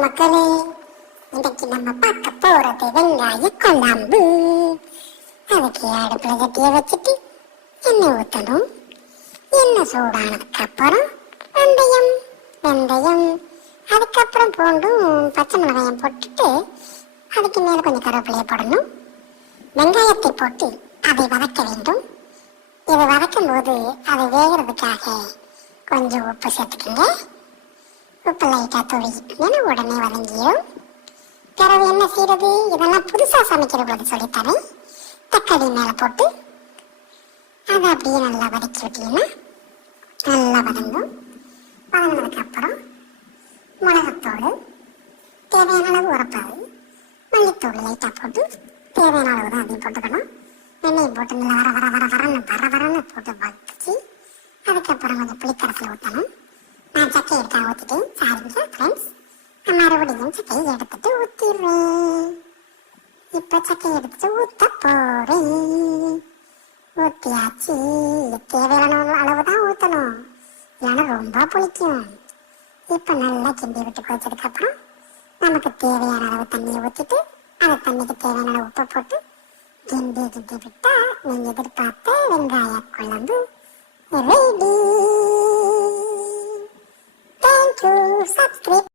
மக்களே இன்றைக்கு நம்ம பார்க்க போறது வெங்காய குழம்பு. அதுக்கு அடுப்புல சட்டிய வச்சுட்டு எண்ணெய் ஊற்றணும் எண்ணெய் சூடானதுக்கு அப்புறம் வெந்தயம் வெந்தயம் அதுக்கப்புறம் பூண்டும் பச்சை மிளகாயம் போட்டுட்டு அதுக்கு மேலே கொஞ்சம் கருவேப்பிலையை போடணும். வெங்காயத்தை போட்டு அதை வதக்க வேண்டும். இதை வதக்கும் போது அதை வேகிறதுக்காக கொஞ்சம் உப்பு சேர்த்துக்கோங்க. உப்பு லைட்டாக தூவிக்கிட்டீங்கன்னா உடனே வதங்கிடும் பிறகு என்ன செய்யறது இதெல்லாம் புதுசாக சமைக்கிற போது சொல்லித்தரேன் தக்காளி மேலே போட்டு அதை அப்படியே நல்லா வதக்கி விட்டீங்கன்னா நல்லா வதங்கும். வதங்கினதுக்கப்புறம் மிளகாத்தூள் தேவையான அளவு உரப்பாது மல்லித்தூள் லைட்டாக போட்டு தேவையான அளவு தான் அதையும் போட்டுக்கணும். எண்ணெயும் போட்டு நல்லா வர வர வர வரன்னு வர வரன்னு போட்டு வதக்கி அதுக்கப்புறம் கொஞ்சம் புளிக்கரசில் ஊற்றணும் நான் சக்கை எடுக்க ஊற்றிட்டேன் இப்போ சக்கையை எடுத்துட்டு ஊற்ற போகிறேன் தேவையான அளவு தான் ஊற்றணும் இல்லைன்னா ரொம்ப புளிக்கும். இப்போ நல்லா கிண்டி விட்டு கொதிச்சதுக்கப்புறம் நமக்கு தேவையான அளவு தண்ணியை ஊற்றிட்டு அந்த தண்ணிக்கு தேவையான அளவு உப்பு போட்டு கிண்டி கிண்டி விட்டா நீங்கள் எதிர்பார்த்த வெங்காய குழம்பு ரெடி தேங்க்யூ சப்ஸ்கிரைப்